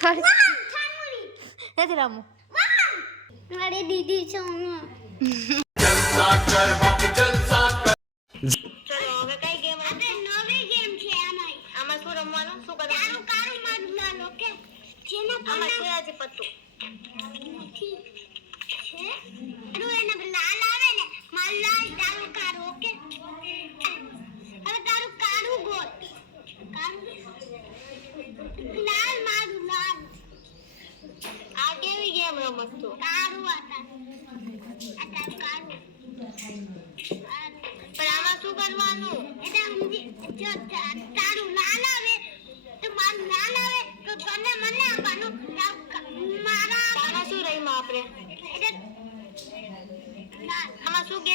Sorry. Mom, time Mom. अरे दीदी ચાલો કરો મારું શું કરવાનું કારું મારું લાલ ઓકે જેમાં પણ આજે પત્તો છે અરે એના લાલ આવે ને મારું લાલ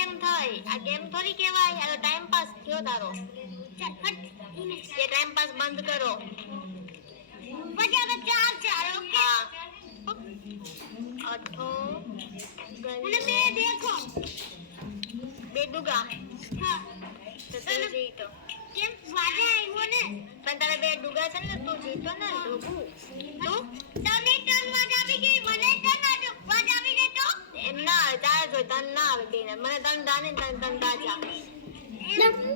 ગેમ થઈ આ ગેમ થોડી કહેવાય હવે ટાઈમ પાસ થયો તારો ટાઈમ પાસ બંધ કરો બે ડુગા છે ને તું જીતો ને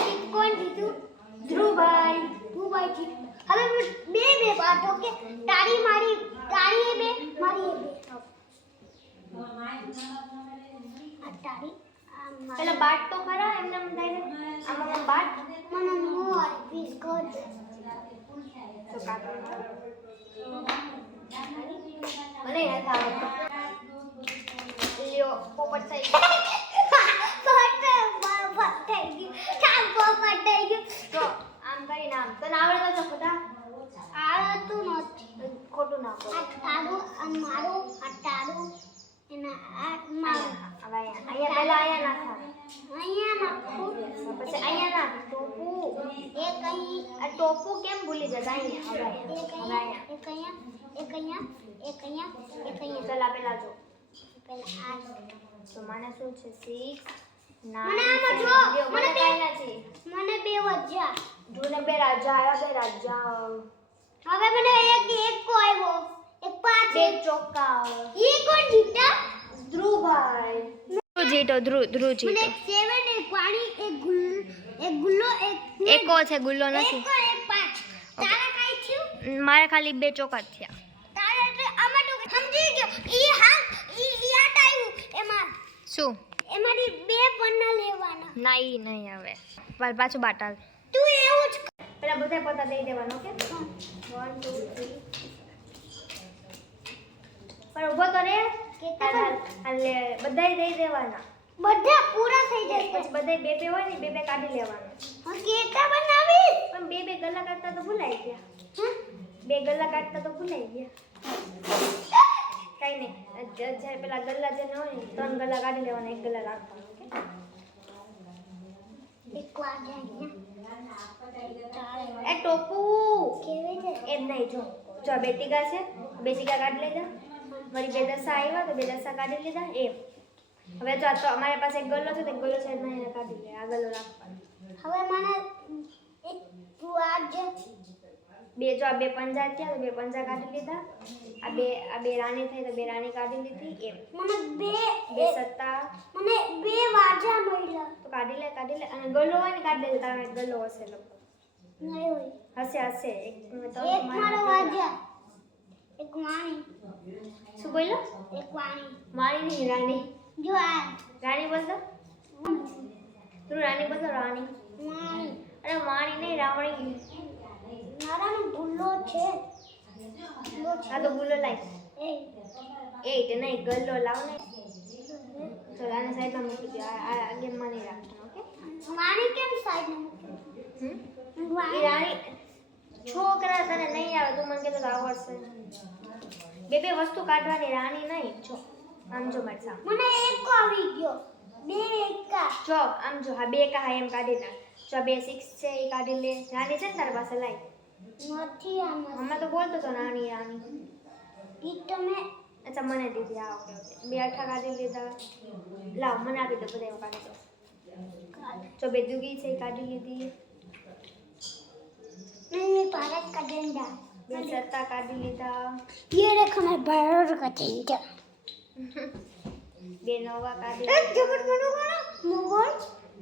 हैबिट कौन थी तू ध्रुव भाई तू भाई थी अबे बे बे बात ओके टाड़ी मारी टाड़ी बे मारी बे टाड़ी तो तो पहले बात तो करा हमने मदाई अब हम बात मन वो और पीस को तो काटो भले ऐसा हो लियो पोपट सही टोपू के भूली जाता तो माने सुन छे 6 ना मने आमा जो मने बे मने बे वज्जा जो ने बे राजा आया बे राजा हमें बने एक एक को आए वो एक पांच एक चौका ये कौन जीता ध्रुव भाई ध्रुव जीतो ध्रुव ध्रुव जीतो एक सेवन एक पानी एक गुल एक गुल्लो एक एक कौन सा गुल्लो ना एक थी को एक पांच तारा खाई थी मारा खाली बे चौका थिया तारा तो अमर तो हम जी गयो ये हाँ ये ये आता ही एमआर सो एमआर ये बे बनना लेवाना नहीं नहीं अबे पर पाचो बाटल तू ये उठ બધા પતા દઈ દેવાનો ઓકે 1 2 3 પર ઉભો તો રે કે અલે બધા દઈ દેવાના બધા પૂરા થઈ જશે પછી બધે બે બે હોય ને બે બે કાઢી લેવાનો હું કેટલા બનાવી પણ બે બે ગલ્લા કાટતા તો ભૂલાઈ ગયા હ બે ગલ્લા કાટતા તો ભૂલાઈ ગયા કઈ નહીં જ જ પેલા ગલ્લા જે ન હોય ત્રણ ગલ્લા કાઢી લેવાના એક ગલ્લા રાખવાનો ઓકે એ ક્લાગ્યા એ ટોપુ કેવે છે એને જો કો જો બેટી કા છે બેસી કાટ લેના મારી બે દસા આયા તો બે દસા કાઢી લે દા એ હવે જો આ તો અમારે પાસે ગોલો છે તો ગોલો સાઈડમાં એ કાઢી લે આગળ લો રાખ હવે માને બે જો આ બે પંજા થયા તો બે પંજા કાઢી લીધા આ બે આ બે રાણી થઈ તો બે રાણી કાઢી લીધી એમ મને બે બે સત્તા મને બે વાજા મળ્યા તો કાઢી લે કાઢી લે અને ગલો હોય ને કાઢી લે તારે ગલો હશે લોકો નહીં હોય હશે હશે એક તો એક મારો વાજા એક વાણી શું બોલ્યો એક વાણી વાણી ની રાણી જો આ રાણી બોલ તો તું રાણી બોલ તો રાણી વાણી અરે વાણી નહીં રાવણી নারাম ভুললো আছে আদো ভুললো লাই এই এইটা নাই গললো লাও নাই চল আনে সাইড না মুকি আ আগে মানে রাখ ওকে মানে কেন সাইড না মুকি হুম ইরানি છોકરા તને નહીં આવે તું મને કે તો આવડશે બેબે વસ્તુ કાઢવાની રાણી નહીં છો આમ જો મરસા મને એક કો આવી ગયો બે એક કા જો આમ જો હા બે કા હા એમ કાઢી નાખ જો બે 6 છે એ કાઢી લે રાણી છે તાર પાસે લાઈ નથી આમાં અમે તો બોલતો તો નાની રાણી ઈ તો મે અચ્છા મને દીધી આ ઓકે બે આઠા કાઢી લીધા લાવ મને આપી દો બધે કાઢી દો જો બે દુગી છે કાઢી લીધી મમ્મી પારક કાઢી દે બે સત્તા કાઢી લીધા ઈ રેખ મે બરોડ કાઢી દે બે નવા કાઢી એક જમટ મનો કોણ મુગોળ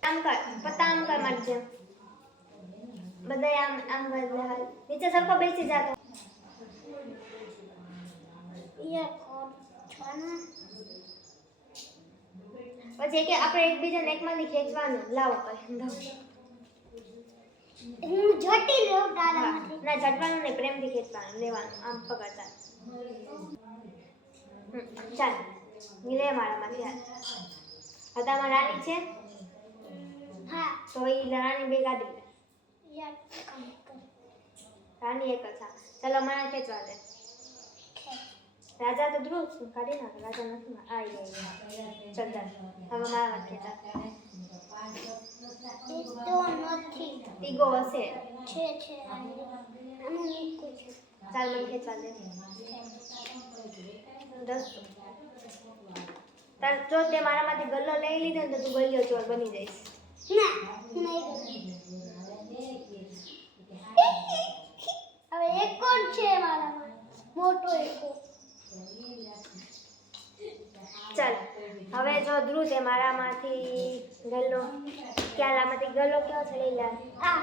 पता मर नीचे सबको बेच जाता ये પછી કે આપણે એકબીજાને એકમાંથી ખેંચવાનું લાવો કહી હું જટી લેવ તારામાંથી ના જટવાનું ને પ્રેમથી ખેંચવાનું લેવાનું આમ પકડતા ચાલ નીલે મારામાંથી હતા મારા રાણી છે তবে রানী বেগা দিবে রানী এক কথা চলো মানে খেয়ে চলে রাজা তো দ্রুত কাটি না রাজা নাকি আই আই চল যা হবে মারা মারতে যা તું ગયો ચોર બની જઈશ ના નઈ ગયું હવે એક કોણ છે મારા માં મોટો એક કો ચાલો હવે જો દ્રુ દે મારા માંથી ગળો કાળા માંથી ગળો કેમ ચલેલા આ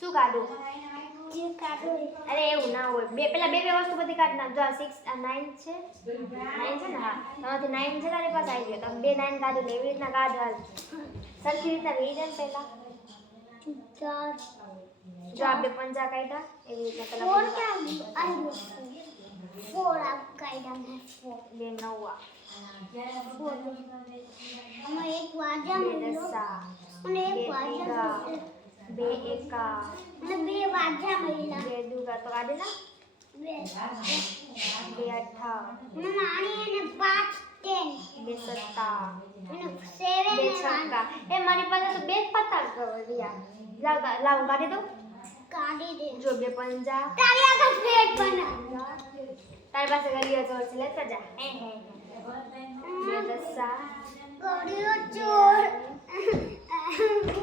શું કાઢો જે કાઢો અરે એવું ના હોય બે પહેલા બે બે વસ્તુ બધી કાઢ નાખ જો આ 6 આ 9 છે 9 છે ને હા તો થી 9 છે તારી પાસે આવી ગયો તમે બે 9 કાઢો ને એવી રીતના કાઢો હાલ સરખી રીતના રીજન પહેલા ચાર જો આપણે પંજા કાઢા એવી રીતના પહેલા ફોર કેમ આઈ ગયો ફોર આપ કાઢા મે ફોર બે નવા અમે એક વાજા મેલો અને એક વાજા बे एक का मतलब बे वाजा महिला बे दू का तो आ देना बे दे अठा मैं मानी है ना पाँच टेन बे सत्ता मैंने सेवन बे छक्का ए मारे पास तो बे पता कर दिया बा, लाओ लाओ गाड़ी दो गाड़ी दे जो बे पंजा तारी आगे फेट बना तारे पास गाड़ी आ जोर से ले सजा बे दसा गाड़ी और चोर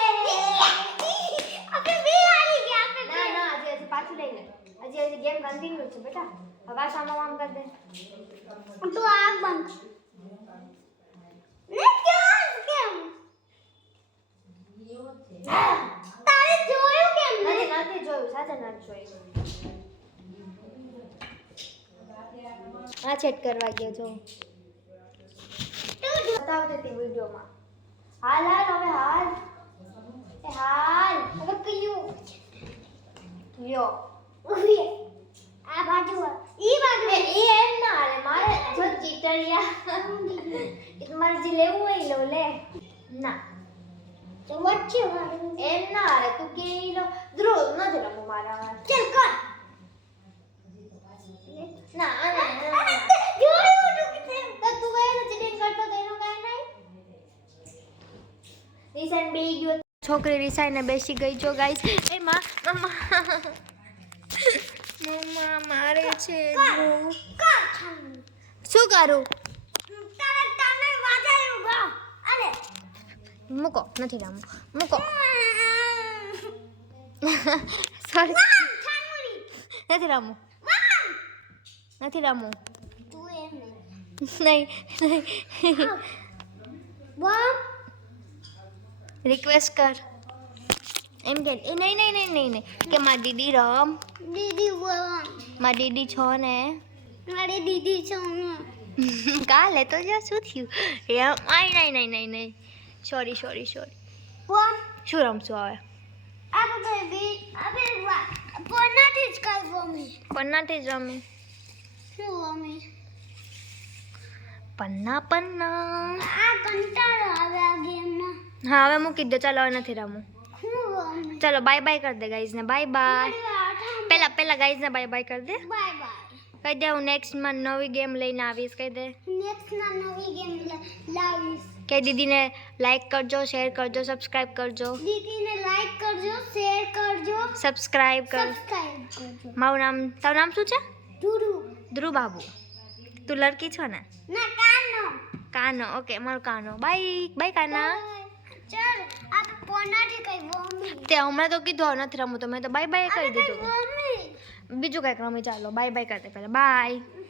जल्दी नहीं उठ बेटा हवा शाम आराम कर दे तो आग बंद आ चेक करवा गया जो तू बता देती वीडियो में हाल हाल अबे हाल ए हाल अबे क्यों यो ओए छोकरी रिसाई ने बेसी गई जो गाइस ए मां मम्मा मम्मा मारे छे वो शू करो तारे काने वाजायूगा अरे मुको नहीं राम मुको सॉरी नहीं रिक्वेस्ट कर एम के नहीं, नहीं नहीं नहीं नहीं नहीं के मां दीदी राम दीदी वो मां दीदी छोन है मारे दीदी छोन का ले तो जा सु थियो या नहीं नहीं नहीं नहीं सॉरी सॉरी सॉरी वो शु राम सु आवे अब बेबी अब बोना टीच कर वो मी बोना टीच राम मी शु राम मी पन्ना पन्ना आ कंटा आवे गेम में हाँ हमें मुकी दो चलो न थी चलो बाय बाय कर दे गाइस ने बाय बाय पहला पहला गाइस ने बाय बाय कर दे कह दे हूँ नेक्स्ट मन नवी गेम लई ने आवीस कह दे नेक्स्ट मन नवी गेम लाइस कह दीदी ने लाइक करजो शेयर करजो सब्सक्राइब करजो दीदी ने लाइक करजो शेयर करजो सब्सक्राइब कर माउ नाम तव नाम सुचे दुरु दुरु बाबू तू लड़की छो ना ना कानो कानो ओके मारो कानो बाय बाय काना चल, तो की धोना तो मैं तो बाय बाय कर दी बीजू का चलो बाय बाय करते बाय